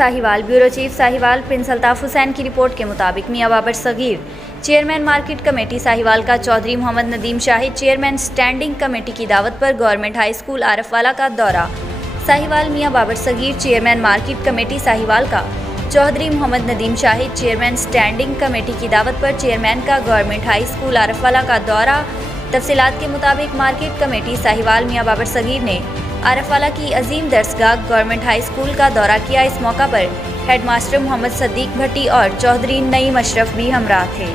Sahiwal. Bureau chief Sahiwal Prince Altaf Hussain की रिपोर्ट के मुताबिक Mian Babar Saghir chairman market committee Sahiwal का Chaudhry Mohammad Nadeem Shahid chairman standing committee की दावत पर गवर्नमेंट हाई स्कूल आरफवाला का दौरा। Sahiwal Mian Babar Saghir chairman market committee Sahiwal का Chaudhry Mohammad Nadeem Shahid chairman standing committee की दावत पर चेयरमैन का गवर्नमेंट हाई स्कूल आरफवाला का दौरा। तफसीलात के मुताबिक मार्केट कमेटी साहिवाल मियां बाबर सगीर ने आरफवाला की अजीम दरसगाह गवर्नमेंट हाई स्कूल का दौरा किया। इस मौका पर हेडमास्टर मोहम्मद सदीक भट्टी और चौधरी नईम अशरफ भी हमराह थे।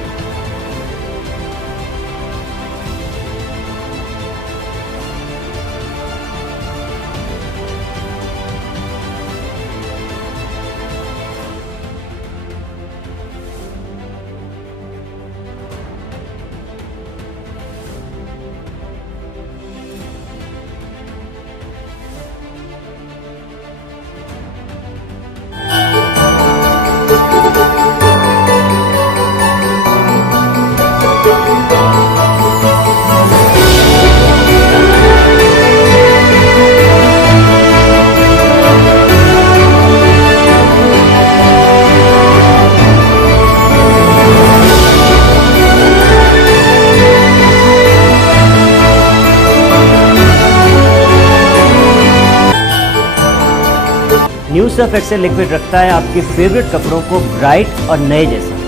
न्यू सर्फ एक्सेल लिक्विड रखता है आपके फेवरेट कपड़ों को ब्राइट और नए जैसा।